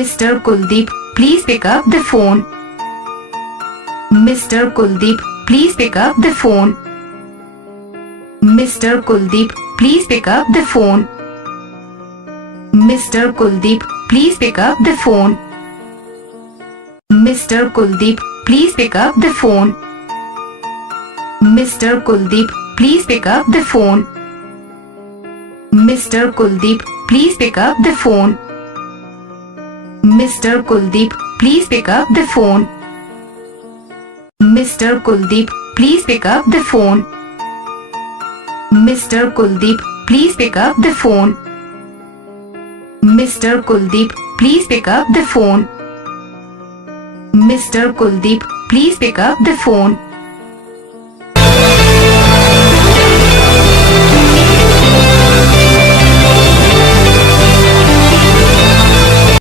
Mr. Kuldeep, please pick up the phone. Mr. Kuldeep, please pick up the phone. Mr. Kuldeep, please pick up the phone. Mr. Kuldeep, please pick up the phone. Mr. Kuldeep, please pick up the phone. Mr. Kuldeep, please pick up the phone. Mr. Kuldeep, please pick up the phone. Mr. Kuldeep, please pick up the phone. Mr. Kuldeep, please pick up the phone. Mr. Kuldeep, please pick up the phone. Mr. Kuldeep, please pick up the phone. Mr. Kuldeep, please pick up the phone.